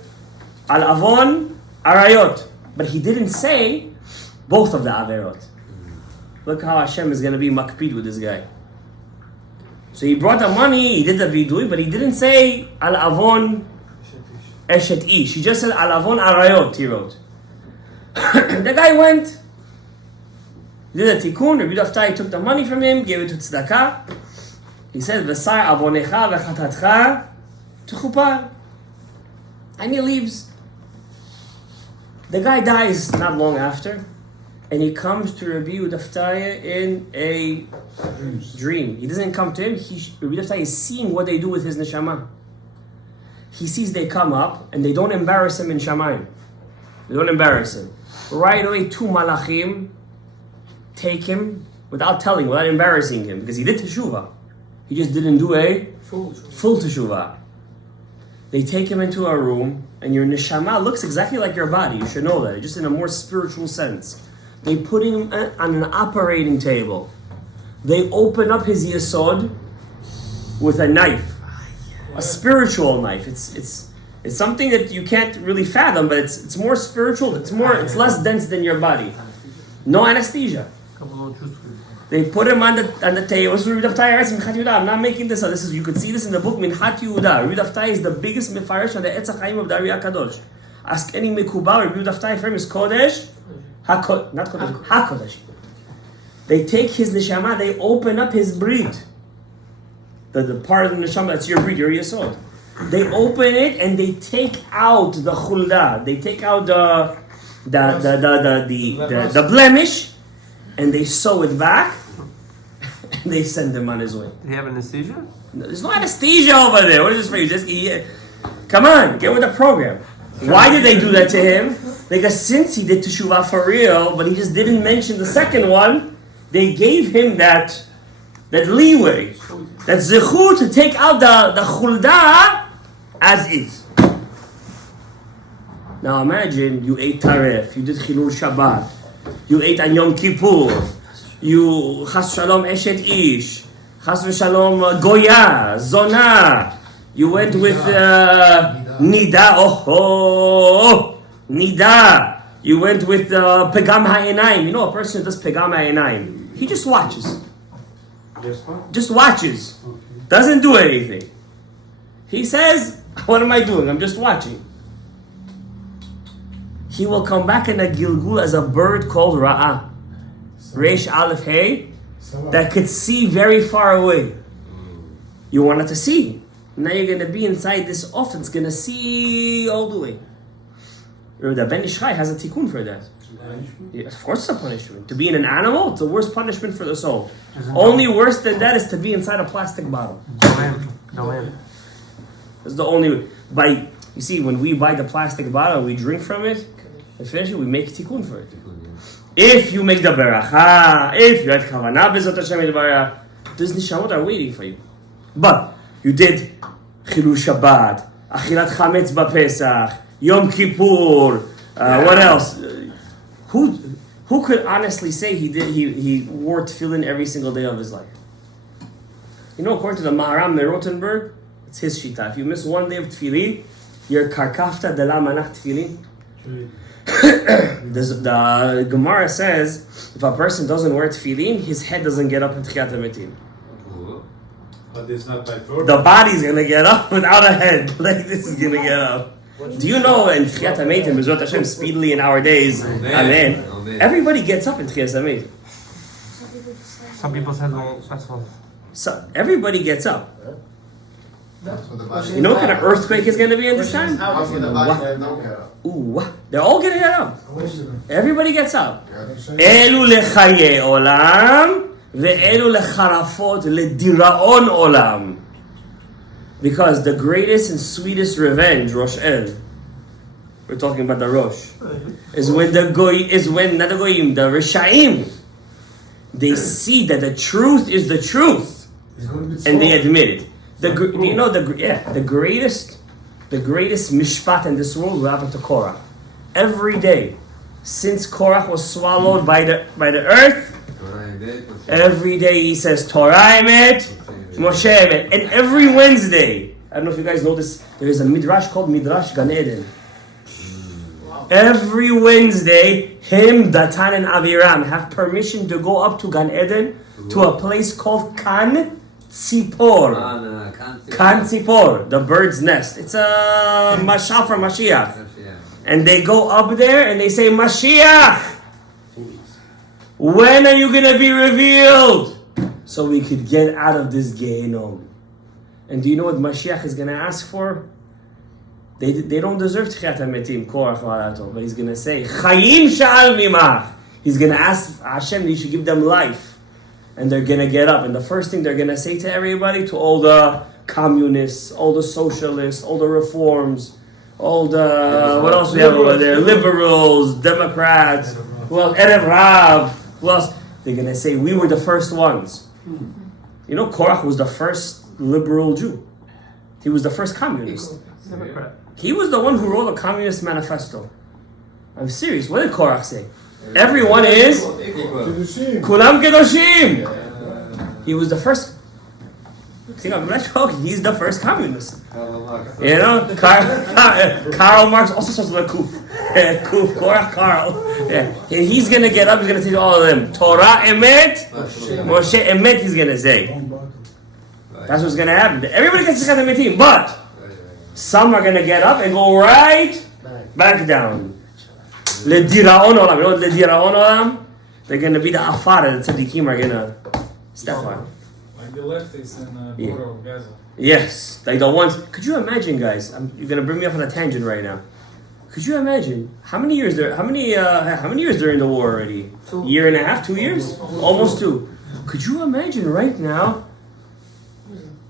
al avon, arayot. But he didn't say both of the averot. Look how Hashem is going to be makpid with this guy. So he brought the money, he did the vidui, but he didn't say al avon, Eshet Ish. He just said Alavon Arayot, he wrote. The guy went, did a tikkun. Rabbi Yehuda Ftaya took the money from him, gave it to tzedakah. He said, V'sar avonecha v'chatatcha t'chupar. And he leaves. The guy dies not long after, and he comes to Rabbi Yehuda Ftaya in a dream. He doesn't come to him. Rabbi Yehuda Ftaya is seeing what they do with his neshama. He sees they come up and they don't embarrass him in Shamayim. They don't embarrass him. Right away, 2 malachim take him without telling, without embarrassing him, because he did Teshuvah. He just didn't do a full Teshuvah. They take him into a room, and your neshama looks exactly like your body. You should know that, just in a more spiritual sense. They put him on an operating table. They open up his yesod with a knife. A spiritual knife. It's something that you can't really fathom, but it's more spiritual. It's less dense than your body. No anesthesia. They put him on the table. This is Rabbi Ftaya writes Minchat Yehuda. I'm not making this up. You could see this in the book Minchat Yehuda. Rabbi Ftaya is the biggest mefarish on the Etz HaChaim of the Ari HaKadosh. Ask any Mekubal. Rabbi Ftaya for him is Kodesh, not Kodesh, HaKodesh. They take his neshama. They open up his breed. The part of the neshama that's your breed, your yesod. They open it and they take out the chulda. They take out the blemish, and they sew it back, and they send him on his way. Did he have anesthesia? No, there's no anesthesia over there. What is this for you? Come on, get with the program. Why did they do that to him? Because since he did Teshuvah for real, but he just didn't mention the second one, they gave him that leeway, that zechut to take out the chulda as is. Now imagine you ate taref, you did chilul Shabbat, you ate on Yom Kippur, you chas shalom eshet ish, chas v'shalom goya, zona, you went with nida, nida, you went with pegam ha'enayim. You know a person who does pegam ha'enayim, he just watches. Just watches. Okay. Doesn't do anything. He says, what am I doing? I'm just watching. he will come back in a Gilgul as a bird called Ra'ah. Reish Aleph Hey, that could see very far away. You wanted to see. Now you're going to be inside this off, it's going to see all the way. The Ben Ish Chai has a tikkun for that. Yeah, of course it's a punishment. To be in an animal, it's the worst punishment for the soul. Only worse than that is to be inside a plastic bottle. No man. It's the only way. You see, when we buy the plastic bottle and we drink from it, and finish it, we make tikkun for it. If you make the beracha, if you had Kavanah B'ezrat Hashem Yitbarach, those nishamot are waiting for you. But you did Chilul Shabbat, Achilat Chametz B'Pesach, Yom Kippur, what else? Who could honestly say he wore tefillin every single day of his life? You know, according to the Maharam Merotenberg, it's his shita. If you miss one day of tefillin, you're karkafta de la manach tefillin. The Gemara says if a person doesn't wear tefillin, his head doesn't get up in Tchiyat HaMetim. But it's not by purpose. The body's gonna get up without a head. Like this is gonna get up. Do you know in Tchiyat HaMetim, B'ezrat Hashem, speedily in our days, Amen. Everybody gets up in Tchiyat HaMetim. Some people said, well, that's one. So everybody gets up. That's what the body. You know what kind of earthquake is gonna be at this time? That's what the body don't get up. Ooh, they're all gonna get up. Everybody gets up. Elu lechaye olam ve'elu lecharafot lediraon olam. Because the greatest and sweetest revenge, Rosh El, we're talking about the Rosh, is when not the goyim, the Rishaim, they see that the truth is the truth, and they admit it. The greatest mishpat in this world will happen to Korach. Every day, since Korach was swallowed by the earth, every day he says Torah emet, Moshe emet, and every Wednesday, I don't know if you guys know this, there is a midrash called Midrash Gan Eden. Every Wednesday, him, Datan, and Aviram have permission to go up to Gan Eden to a place called Kan Tzipor. Kan Tzipor, the bird's nest. It's a mashal for Mashiach. And they go up there and they say, Mashiach, when are you going to be revealed? So we could get out of this Gehenom. And do you know what Mashiach is going to ask for? They don't deserve Tchiyat HaMetim, Korach V'Alato, but he's going to say, Chayim Sha'al Mimach. He's going to ask Hashem, you should give them life. And they're going to get up. And the first thing they're going to say to everybody, to all the communists, all the socialists, all the reforms, all the, what else we have over there? Liberals, Democrats, who else? Erev Rav, who else? They're going to say, we were the first ones. You know, Korach was the first liberal Jew. He was the first communist. Democrat. He was the one who wrote a communist manifesto. I'm serious. What did Korach say? Everyone is Kulam Kedoshim. He was the first. See, I'm not joking. He's the first communist. You know, Karl Marx also starts with a kuf. Kuf, Korach, Karl. Yeah. And he's gonna get up. He's gonna say to all of them, Torah emet, Moshe emet. He's gonna say. That's what's gonna happen. Everybody gets to the team, but some are gonna get up and go right back down. Lediraon olam. You know what lediraon olam? They're gonna be the afar that tzaddikim are gonna step on. Like the leftists in the border of Gaza. Yes, like the ones. Could you imagine, guys? You're gonna bring me off on a tangent right now. Could you imagine how many years there? How many years during the war already? 2 Year and a half, 2 years, almost 2. Could you imagine right now?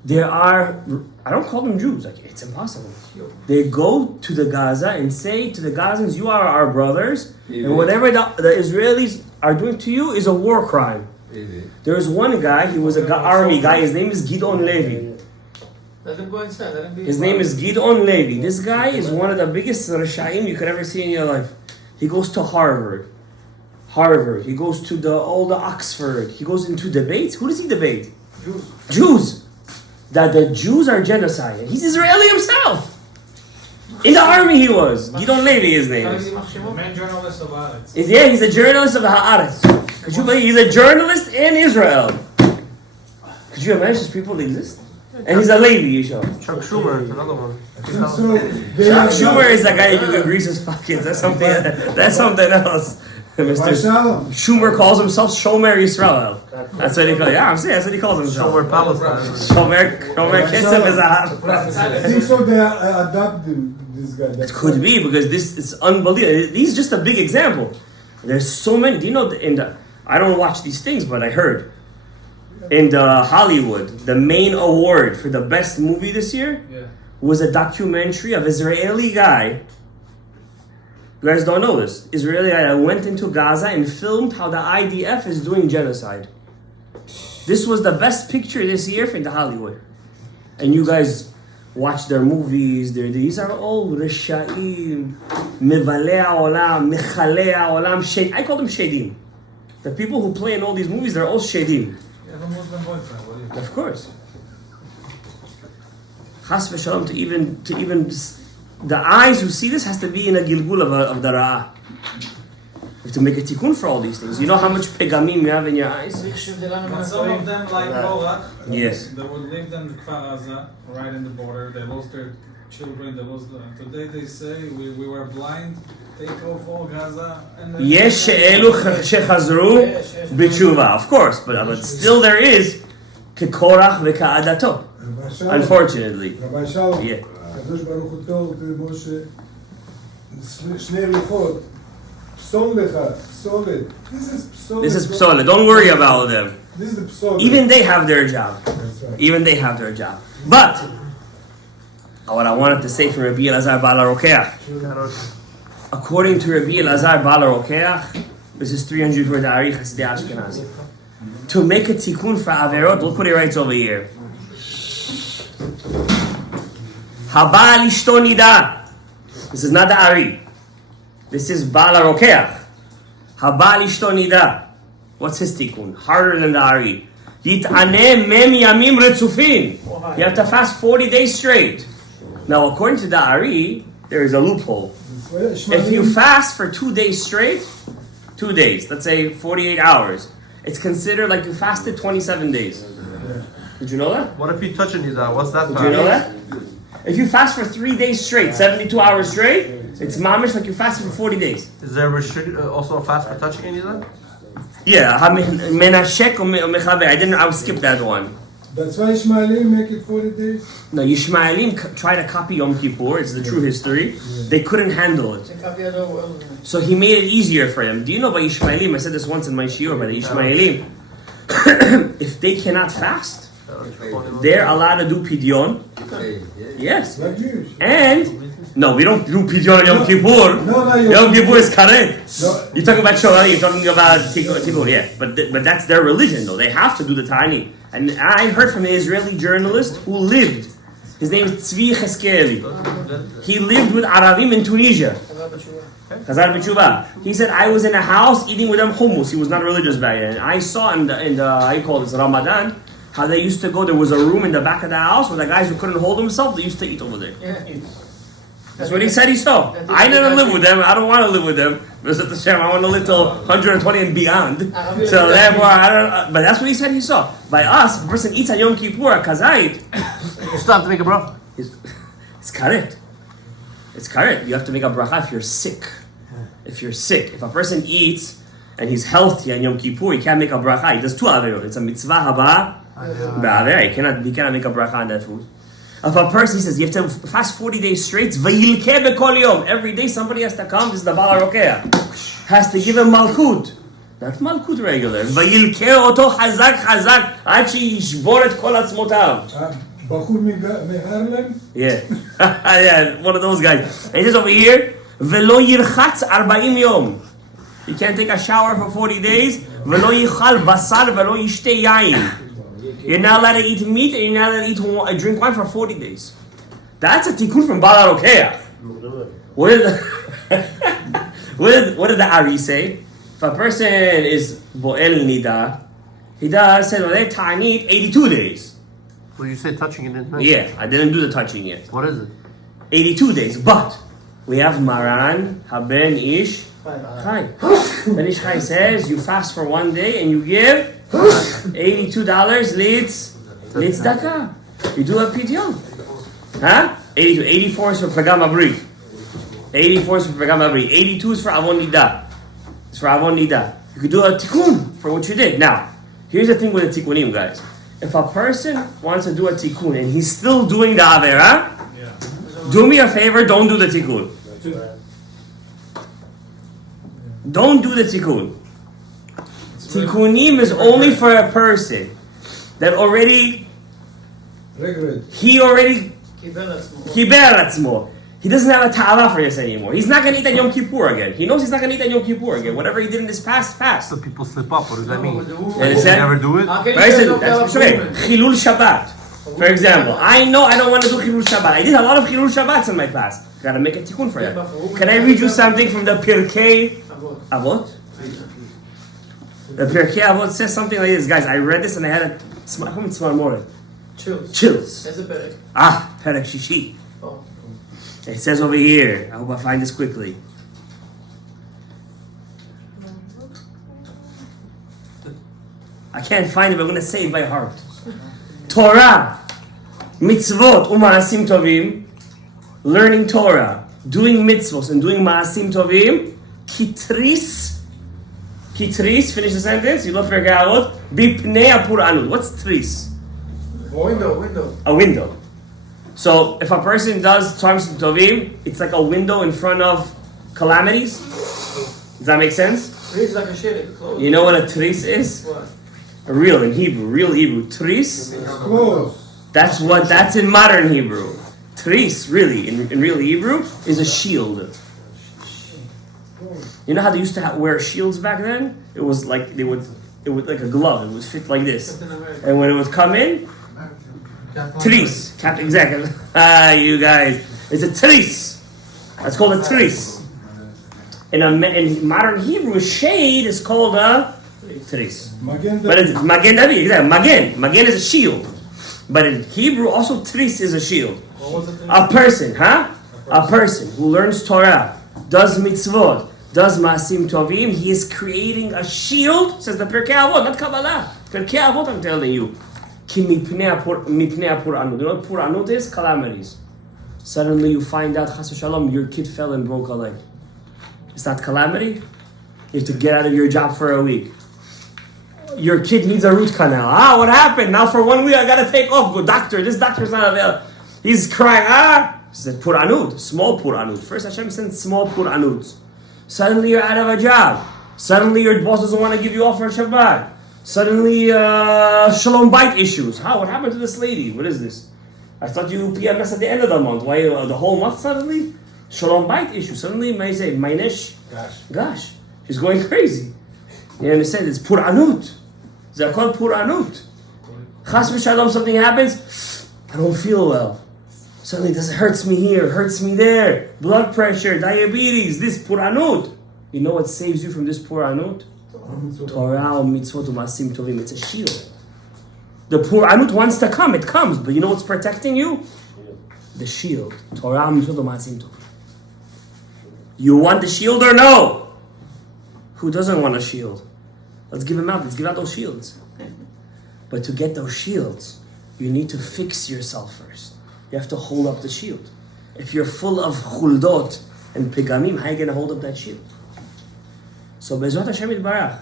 There are, I don't call them Jews, like it's impossible. They go to the Gaza and say to the Gazans, you are our brothers, and whatever the Israelis are doing to you is a war crime. There's one guy, he was an army guy, his name is Gidon Levi. Let them go inside. Let them be. His name is Gidon Levi. This guy is one of the biggest Rishaim you could ever see in your life. He goes to Harvard. He goes to all the Oxford. He goes into debates. Who does he debate? Jews. That the Jews are genocide. He's Israeli himself. In the army he was. Gidon Levi his name is. The main journalist of Haaretz. Yeah, he's a journalist of Haaretz. Could you believe he's a journalist in Israel? Could you imagine these people exist? And he's a Levi, Yisho. Chuck Schumer is another one. So they Chuck have Schumer is the guy who greases pockets. That's something. That's something else. Mr. Shalom. Schumer calls himself Shomer Yisrael. That's what he calls. Yeah, I'm saying that's what he calls himself. Shomer Palestine. Shomer Kesef is a. I think so. They are adopting this guy. It could be because this is unbelievable. He's just a big example. There's so many. Do you know I don't watch these things, but I heard in the Hollywood, the main award for the best movie this year was a documentary of Israeli guy. You guys don't know this. Israeli guy that went into Gaza and filmed how the IDF is doing genocide. This was the best picture this year for the Hollywood. And you guys watch their movies. These are all Risha'im, Mivalei Ha'olam, Mechalei Ha'olam, I call them Shedim. The people who play in all these movies, they're all Shedim. You have a Muslim boyfriend, what do you Of course. Chas v'shalom, to even the eyes who see this has to be in a Gilgul of the Ra'ah. You have to make a tikkun for all these things. You know how much pegamim you have in your eyes? But some of them, like Korach, Yes. they would live in Kfar Aza, right in the border. They lost their children. Today they say we were blind. Take off all Gaza. Yes, she'elu shechazru b'teshuvah. Of course, but still there is kekorach v'ka'adato. Unfortunately. Rabbi Shalom. Yeah. הקדוש ברוך הוא טוב, כמו שני רוחות, פסול לך, פסולת. This is psola. Don't worry about them. This is the psolet. Even they have their job. That's right. Even they have their job. But what I wanted to say from Rabbi Elazar Bala Rokeach, according to Rabbi Elazar Bala Rokeach, this is 300 for the Ari Chasidei Ashkenazi. To make a tikkun for Averot, look what he writes over here. Habal ishto nida. This is not the Ari. This is Bala Rokeach. Habal ishto nida. What's his tikkun? Harder than the Ari. Yit'aneh mem yamim retzufin. You have to fast 40 days straight. Now, according to the Ari, there is a loophole. If you fast for 2 days straight, 2 days, let's say 48 hours, it's considered like you fasted 27 days. Did you know that? What if you touch a nida? What's that? Did you know that? If you fast for 3 days straight, 72 hours straight, it's mamish like you fasted for 40 days. Is there also a fast for touching a nida? Yeah, menashek or mechaber. I will skip that one. That's why Ishmaelim make it 40 days? No, Yishmaelim try to copy Yom Kippur. It's the true history. They couldn't handle it. So he made it easier for them. Do you know by Yishmaelim? I said this once in my shiur, by the Yishmaelim. If they cannot fast, they're allowed to do pidyon. Yes. Like Jews. And, no, we don't do pidyon on Yom Kippur. No, Yom Kippur is karet. No. You're talking about Shoah, you're talking about Tikkun, yeah. But that's their religion, though. They have to do the Tani. And I heard from an Israeli journalist who lived. His name is Tzvi Cheskeli. He lived with Arabim in Tunisia. Chazar b'teshuvah. He said, I was in a house eating with them hummus. He was not religious back then. I saw in the how you call this, Ramadan, how they used to go. There was a room in the back of the house where the guys who couldn't hold themselves, they used to eat over there. That's what he said he saw. I didn't live with them. I don't want to live with them. Because at the Shem, I want to live till 120 and beyond. So therefore, I don't. But that's what he said he saw. By us, if a person eats on Yom Kippur, a kazait, You still have to make a bracha. it's karet. It's karet. You have to make a bracha if you're sick. If you're sick. If a person eats and he's healthy on Yom Kippur, he can't make a bracha. He does two averot. It's a mitzvah haba ba'aver. He cannot make a bracha on that food. If a person, he says, you have to fast 40 days straight, vayilkeh bekol yom. Every day somebody has to come, this is the Baal HaRokeh. Has to give him malchut. Not malchut regular. Vayilkeh oto chazak chazak, ad sheyishbor et kol atzmotav. בחור מהרלם? Yeah. Yeah, one of those guys. And he says over here, velo yirchatz 40 yom. You can't take a shower for 40 days. Velo yichal basar velo yishte yain. You're not allowed to eat meat and you're not allowed to drink wine for 40 days. That's a tikkun from Baal HaRokeh. What did the Ari say? If a person is bo'el nida, he does say that ta'anit 82 days. Well, you said touching it, didn't you? Yeah, I didn't do the touching yet. What is it? 82 days, but we have Maran Haben Ish Chai. Ben Ish Chai says you fast for 1 day and you give $82 litz daka. You do a pidyon. Huh? 82. 84 is for Pagam Abri. 84 is for Pagam Abri. 82 is for Avon Nida. It's for Avon Nida. You could do a tikkun for what you did. Now, here's the thing with the tikkunim, guys. If a person wants to do a tikkun and he's still doing the avera, do me a favor, don't do the tikkun. Don't do the tikkun. Tikkunim is only for a person that already, he already, he doesn't have a ta'ala for this anymore. He's not going to eat on Yom Kippur again. He knows he's not going to eat on Yom Kippur again. Whatever he did in his past. So people slip up. What does that mean? And it They said, never do it? that's Chilul Shabbat. For example, I know I don't want to do Chilul Shabbat. I did a lot of Chilul Shabbats in my past. Gotta make a tikkun for that. Can I read you something from the Pirkei Avot? The Pirkei Avot says something like this. Guys, I read this and I had a chills. Perek Shishi. It says over here, I hope I find this quickly. I can't find it, but I'm going to say it by heart. Torah, mitzvot, umaasim tovim, learning Torah, doing mitzvot, and doing maasim tovim, kitris, finish the sentence, you look for Gavot, bipnei apur anud. What's tris? Window. A window. So if a person does Maasim tovim, it's like a window in front of calamities. Does that make sense? It's like a shit. You know what a tris is? What? Real Hebrew. Tris. That's in modern Hebrew. Tris, really, in real Hebrew, is a shield. You know how they used to wear shields back then? It was like it would like a glove. It would fit like this, and when it would come in, tris. Exactly. You guys, it's a tris. That's called a tris. In modern Hebrew, shade is called a tris. But it's magen David. Exactly. Magen is a shield. But in Hebrew, also tris is a shield. A person who learns Torah, does mitzvot, does maasim tovim, he is creating a shield, says the Pirkei Avot, not Kabbalah. Pirkei Avot, I'm telling you. Ki mipnei apur anud. You know what pur anud is? Calamities. Suddenly you find out, chas v'shalom, your kid fell and broke a leg. It's not calamity? You have to get out of your job for a week. Your kid needs a root canal. What happened? Now for 1 week I gotta take off. Go doctor. This doctor's not available. He's crying. He said pur anud, small pur anud. First Hashem sends small pur anuds. Suddenly you're out of a job. Suddenly your boss doesn't want to give you off for Shabbat. Suddenly shalom bite issues. What happened to this lady? What is this? I thought you PMS at the end of the month. Why the whole month suddenly? Shalom bite issues. Suddenly may say Maynesh. Gosh. She's going crazy. You understand? It's pur anut. They're called pur anut. Chas v'shalom, something happens. I don't feel well. Suddenly it hurts me here, hurts me there. Blood pressure, diabetes, this pur anut. You know what saves you from this pur anut? Torah, mitzvot, maasim tovim. It's a shield. The pur anut wants to come, it comes. But you know what's protecting you? The shield. Torah, mitzvot, maasim tovim. You want the shield or no? Who doesn't want a shield? Let's give them out. Let's give out those shields. But to get those shields, you need to fix yourself first. You have to hold up the shield. If you're full of chuldot and pigamim, how are you going to hold up that shield? So Bezrat Hashem Yitbarach,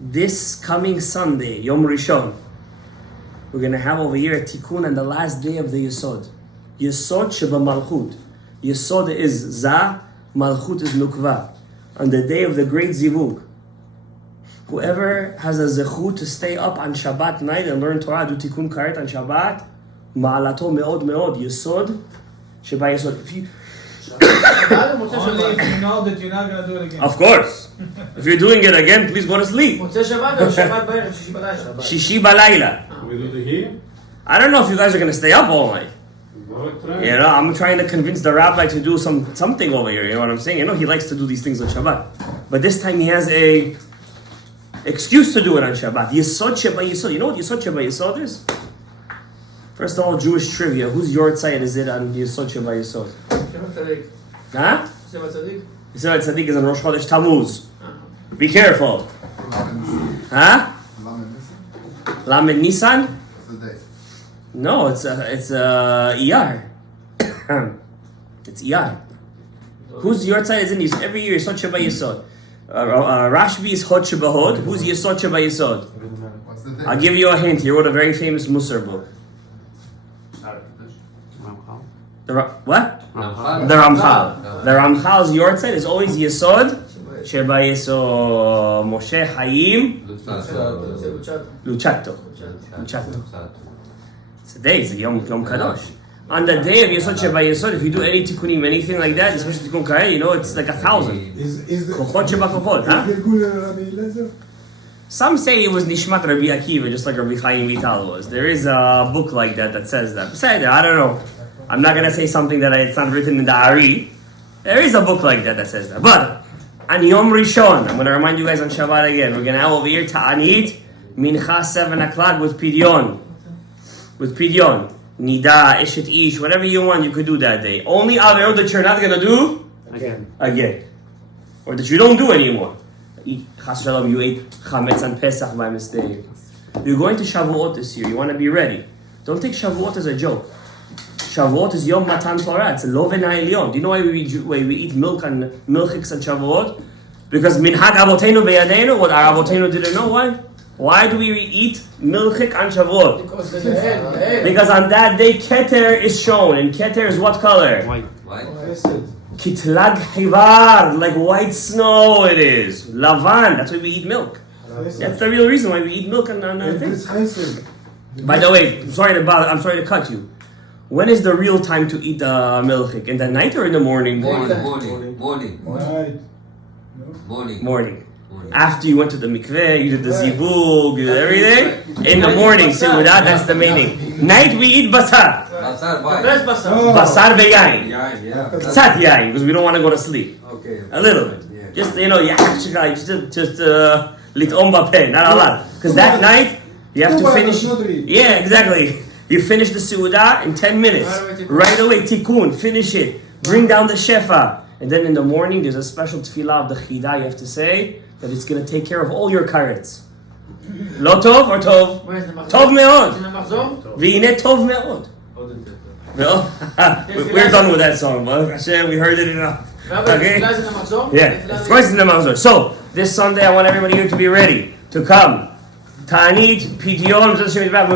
this coming Sunday, Yom Rishon, we're going to have over here a tikkun on the last day of the Yesod. Yesod Sheba Malchut. Yesod is Za, Malchut is Nukva. On the day of the great Zivug, whoever has a zechut to stay up on Shabbat night and learn Torah, do tikkun karet on Shabbat, ma'alato meod, Yesod, Sheba Yesod. Only if you know that you're not going to do it again. Of course. If you're doing it again, please go to sleep. Shishi balayla. We do the here? I don't know if you guys are going to stay up all night. You know, I'm trying to convince the rabbi to do something over here. You know what I'm saying? You know, he likes to do these things on Shabbat. But this time he has a excuse to do it on Shabbat. Yesod Sheba Yesod. You know what Yesod Sheba Yesod is? First of all, Jewish trivia. Whose yortzeit is it on Yesod Sheba Yesod? Huh? Yesod Tzaddik is on Rosh Chodesh Tammuz. Be careful. Huh? Lamed Nisan? the day? No, it's ER. It's ER. Whose Yortzeit is in Yisod? Every year Yisod Sheba Yisod. Rashbi is Hod Sheba Hod. Who's Yisod Sheba Yisod? What's the day? I'll give you a hint. He wrote a very famous Musar book. What? The Ramchal. The Ramchal's Yortzeit is always Yisod Sheba Yisod. Moshe Hayim Luchato. Today is Yom Kadosh. On the day of Yisod Sheba Yisod, if you do any tikkunim, anything like that, especially tikkun ka'el, you know it's like 1,000. Is the Kochot Sheba Kochot, huh? Gilgul Rabbi Eliezer? Some say it was Nishmat Rabbi Akiva, just like Rabbi Chaim Vital was. There is a book like that says that. Besides that, I don't know. I'm not gonna say something that it's not written in the Ari. There is a book like that says that. But on Yom Rishon, I'm gonna remind you guys on Shabbat again. We're gonna have over here Ta'anit, Mincha 7 o'clock with Pidyon. With Pidyon. Nida, Eshet Ish, whatever you want, you could do that day. Only Averot that you're not gonna do again. Or that you don't do anymore. Chas Shalom, you ate Chametz on Pesach by mistake. You're going to Shavuot this year, you wanna be ready. Don't take Shavuot as a joke. Shavuot is Yom Matan Torah, it's a Loven HaElyon. Do you know why we eat milk and milchiks on Shavuot? Because Minhag Avotenu Beyadenu, what our Avotenu didn't know, why? Why do we eat milchik on Shavuot? Because on that day Keter is shown, and Keter is what color? White. Kitlag Hivar, like white snow it is. Lavan, that's why we eat milk. That's the real reason why we eat milk on things. By the way, I'm sorry to cut you. When is the real time to eat the milchik? In the night or in the morning? Morning. After you went to the Mikvah, you did the zivug, you did everything. In the morning, Seudah, that's the meaning. Night we eat basar. Basar ve'yain. Tzat yain, because we don't want to go to sleep. A little bit. Just, just lit'om b'peh, not a lot. Because that night, you have to finish. Yeah, exactly. You finish the Seudah in 10 minutes. Right away, tikkun, finish it. Bring down the shefa. And then in the morning, there's a special tefillah of the chidah you have to say that it's going to take care of all your carrots. Lo tov or tov? Tov me'od. V'ine tov me'od. We're done with that song. Hashem, we heard it enough. Okay? Yeah, of course in the Mahzor. So, this Sunday, I want everybody here to be ready to come. Ta'anit, Pidyon,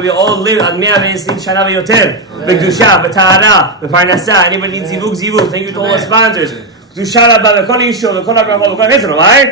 we all live at 120 shana v'yoter. B'kedusha, b'ta'ana, b'parnasa. Anybody needs zivug, zivug. Thank you to all the sponsors. Kedusha Rabba, v'kol yishuv, v'kol abraham, v'kol chesed, right?